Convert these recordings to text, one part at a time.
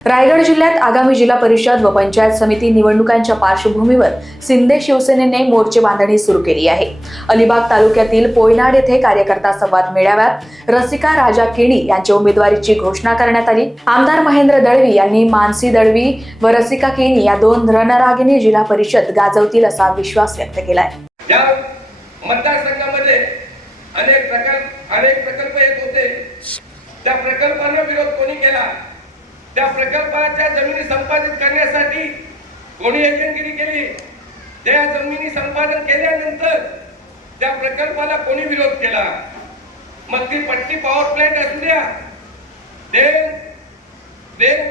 रायगड जिल्ह्यात आगामी जिल्हा परिषद व पंचायत समिती निवडणुकांच्या पार्श्वभूमीवर शिंदे शिवसेनेने मोर्चे बांधणी सुरू केली आहे। अलिबाग तालुक्यातील पोयनाड येथे कार्यकर्ता संवाद मेळाव्यात रसिका राजा केणी यांच्या उमेदवारीची घोषणा करण्यात आली। आमदार महेंद्र दळवी यांनी मानसी दळवी व रसिका केणी या दोन रणरागिणी जिल्हा परिषद गाजवतील असा विश्वास व्यक्त केला आहे। या मतदारसंघामध्ये अनेक प्रकल्प येत होते। त्या प्रकल्पांना विरोध कोणी केला? त्या प्रकल्पाच्या जमिनी संपादित करण्यासाठी कोणी एजंटगिरी केली? त्या जमिनी संपादन केल्यानंतर त्या प्रकल्पाला कोणी विरोध केला? मग ती पट्टी पॉवर प्लांट असू द्या, देव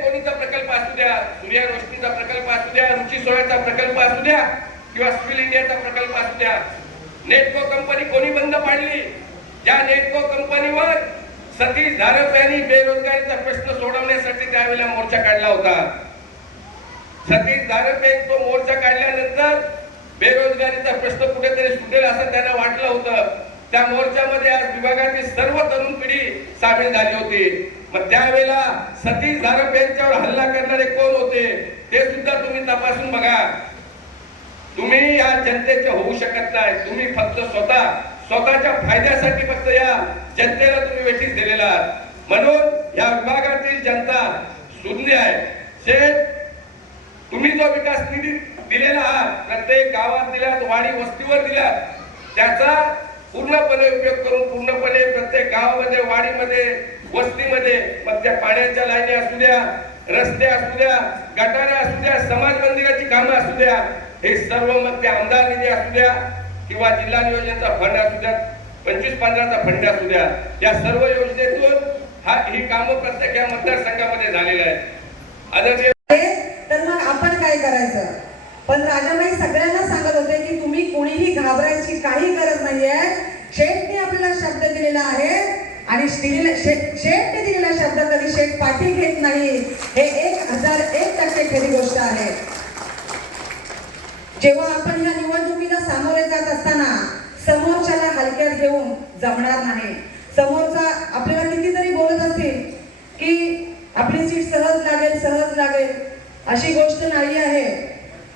कोणीचा प्रकल्प असू द्या, सूर्य रोशनीचा प्रकल्प असू द्या, रुची सोयाचा प्रकल्प असू द्या किंवा स्किल इंडियाचा प्रकल्प असू द्या, नेटको कंपनी कोणी बंद पाडली? ज्या नेटको कंपनीवर सतीश धारप यांनी बेरोजगारीचा प्रश्न सोडवण्यासाठी त्यावेळेला मोर्चा काढला होता। सतीश धारप यांनी तो मोर्चा काढल्यानंतर बेरोजगारीचा प्रश्न कुठेतरी सुटेल असं त्यांना वाटलं होतं। त्या मोर्चामध्ये आज विभागातील सर्व तरुण पिढी सामील झाली होती। मग त्यावेळेला सतीश धारप यांच्यावर हल्ला करणारे कोण होते ते सुद्धा तुम्ही तपासून बघा। तुम्ही या जनतेचे होऊ शकत नाही। तुम्ही फक्त स्वतःच्या फायद्यासाठी फक्त या जनतेला तुम्ही वेठीस दिलेला आहात। म्हणून या विभागातील जनता सुज्ञ आहे। शेठ, तुम्ही जो विकास निधी दिलेला आहात, प्रत्येक गावात दिल्यात, वाडी वस्तीवर दिल्यात, त्याचा पूर्णपणे उपयोग करून पूर्णपणे प्रत्येक गावामध्ये, वाडीमध्ये, वस्तीमध्ये मग त्या पाण्याच्या लाईनी असू द्या, रस्ते असू द्या, गटारे असू द्या, समाज मंदिराची कामं असू द्या, हे सर्व मग त्या आमदार निधी असू द्या किंवा जिल्हा नियोजनाचा फंड असू द्या, 25-15चा फंड असू द्या, या सर्व योजनेतून ही कामं प्रत्येक या मतदारसंघामध्ये झालेली आहेत। तर मग आपण काय करायचं? पण राजाबाई सगळ्यांना सांगत होते की तुम्ही कोणीही घाबरायची काही गरज नाहीये। शेठने आपल्याला शब्द दिलेला आहे आणि शेठने दिलेला शब्द कधी शेठ पाठी घेत नाही, हे 1001% खरी गोष्ट आहे। जेव्हा आपण या निवडणुकीला सामोरे जात असताना समोरच्याला हलक्यात घेऊन जमणार नाही। समोरचा आपल्याला किती जरी बोलत असतील की आपली सीट सहज लागेल अशी गोष्ट नाही आहे।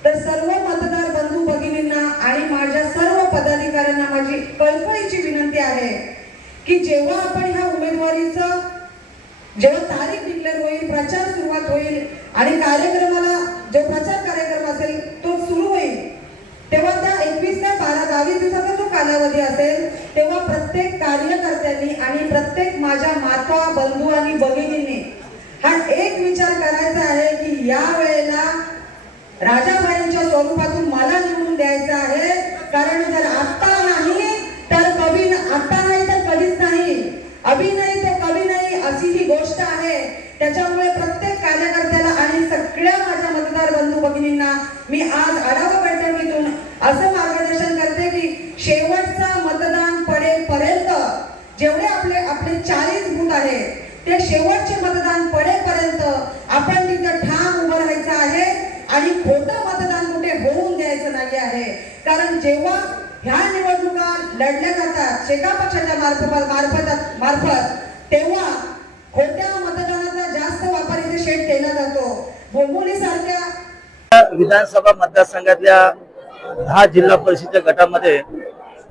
तर सर्व मतदार बंधू भगिनींना आणि माझ्या सर्व पदाधिकाऱ्यांना माझी कळकळीची विनंती आहे की जेव्हा आपण ह्या उमेदवारीचं जेव्हा तारीख डिक्लेअर होईल, प्रचार सुरुवात होईल आणि कार्यक्रमाला जो प्रचार कार्यक्रम असेल तो सुरू होईल, तेव्हा त्या 21 ते 22 दिवसाचा जो कालावधी असेल तेव्हा प्रत्येक कार्यकर्त्यांनी आणि प्रत्येक माझ्या माता बंधू आणि भगिनींनी हा एक विचार करायचा आहे की या वेळेला राजाबाईंच्या स्वरूपातून मला निवडून द्यायचं आहे। कारण जर आता नाही तर कधीच नाही, अभी नाही तो कभी नाही अशी ही गोष्ट आहे। त्याच्यामुळे प्रत्येक कार्यकर्त्याला आणि सगळ्या माझ्या मतदार बंधू भगिनींना मी आज आढावा बैठकीतून असं मार्गदर्शन करते की शेवटचा मतदान पडेपर्यंत जेवढे आपले 40 बूथ आहे ते शेवटचे मतदान पडेपर्यंत आपण तिथं ठाम उभं राहायचं आहे आणि खोटं मतदान कुठे होऊन द्यायचं नाही आहे। कारण जेव्हा ह्या निवडणुका लढल्या जातात शेका पक्षाच्या मार्फत तेव्हा खोट्या मतदानाचा जास्त वापर इथे शेठ केला जातो। बोंबोली सारख्या विधानसभा मतदारसंघातल्या 10 जिल्हा परिषदेच्या गटामध्ये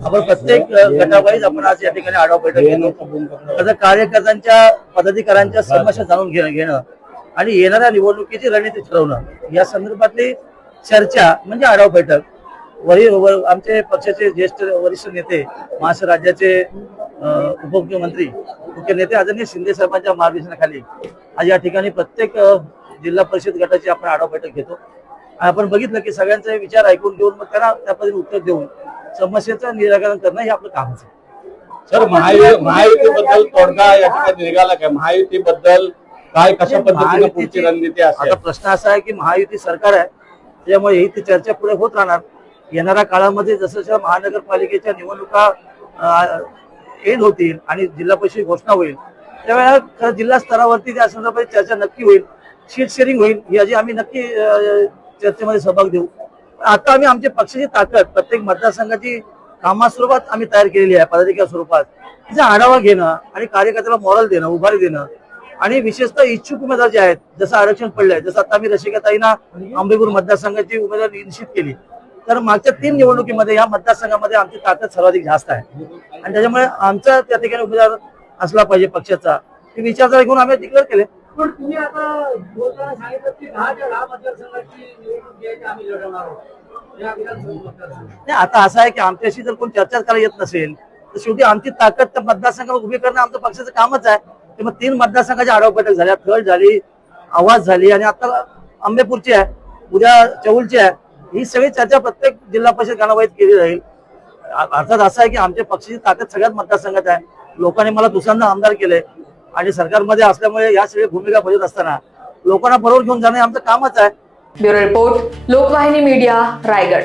आपण प्रत्येक गटावाईज आपण आज या ठिकाणी आढावा बैठक घेतो। आता कार्यकर्त्यांच्या पदाधिकाऱ्यांच्या समस्या जाणून घेणं आणि येणाऱ्या निवडणुकीची रणनीती ठरवणं या संदर्भातली चर्चा म्हणजे आढावा बैठक। आमचे पक्षाचे ज्येष्ठ वरिष्ठ नेते, महाराष्ट्र राज्याचे उपमुख्यमंत्री, मुख्य नेते आदरणीय शिंदे साहेबांच्या मार्गदर्शनाखाली आज या ठिकाणी प्रत्येक जिल्हा परिषद गटाची आपण आढावा बैठक घेतो। आपण बघितलं की सगळ्यांचे विचार ऐकून घेऊन मग त्यांना त्या पद्धतीने उत्तर देऊन समस्येचं निराकरण करणं हे आपलं कामच आहे। सर, महायुतीबद्दल तोडगा या ठिकाणी निघाला काय? महायुतीबद्दल काय कशा पद्धतीने पुढची रणनीती असेल? आता प्रश्न असा आहे की महायुती सरकार आहे, त्यामुळे ही चर्चा पुढे होत राहणार। येणाऱ्या काळामध्ये जसं महानगरपालिकेच्या निवडणुका एंड होतील आणि जिल्हा परिषद घोषणा होईल त्यावेळेला जिल्हा स्तरावरती त्या संदर्भात चर्चा नक्की होईल, सीट शेअरिंग होईल, याची आम्ही नक्की चर्चेमध्ये सहभाग देऊ। आता आम्ही आमच्या पक्षाची ताकद प्रत्येक मतदारसंघाची कामास्वरूपात आम्ही तयार केलेली आहे, पदाधिकारी स्वरूपात तिचा आढावा घेणं आणि कार्यकर्त्याला मॉरल देणं, उभारी देणं आणि विशेषतः इच्छुक उमेदवार जे आहेत, जसं आरक्षण पडलंय, जसं आता मी रसिकाताईंना आंबेपूर मतदारसंघाची उमेदवार निश्चित केली, तर मागच्या 3 निवडणुकीमध्ये या मतदारसंघामध्ये आमची ताकद सर्वाधिक जास्त आहे आणि त्याच्यामुळे आमचा त्या ठिकाणी उमेदवार असला पाहिजे पक्षाचा, ही विचारधारा घेऊन आम्ही डिक्लेअर केले. पण तुम्ही आता बोलताना सांगितलं की 10 मतदारसंघाची निवडणूक घ्यायची आम्ही लढवणार आहोत या विधानसभा मतदारसंघात. नाही, आता असं आहे की आमच्याशी जर कोण चर्चा करायला येत नसेल तर शेवटी आमची ताकद त्या मतदारसंघावर उभी करणं आमचं पक्षाचं कामच आहे. ते मग 3 मतदारसंघाच्या आढावा बैठक झाल्या, थळ झाली, आवाज झाली आणि आता आंबेपूरची आहे, उद्या चौलची आहे. ही सगळी चर्चा प्रत्येक जिल्हा परिषद गणावाईत केली जाईल. अर्थात असं आहे की आमच्या पक्षाची ताकद सगळ्यात मतदारसंघात आहे. लोकांनी मला दुसऱ्यांदा आमदार केले आणि सरकारमध्ये असल्यामुळे या सगळ्या भूमिका बजावत असताना लोकांना बरोबर घेऊन जाणं हे आमचं कामच आहे. Bureau report, Lokvahini media, Raigad.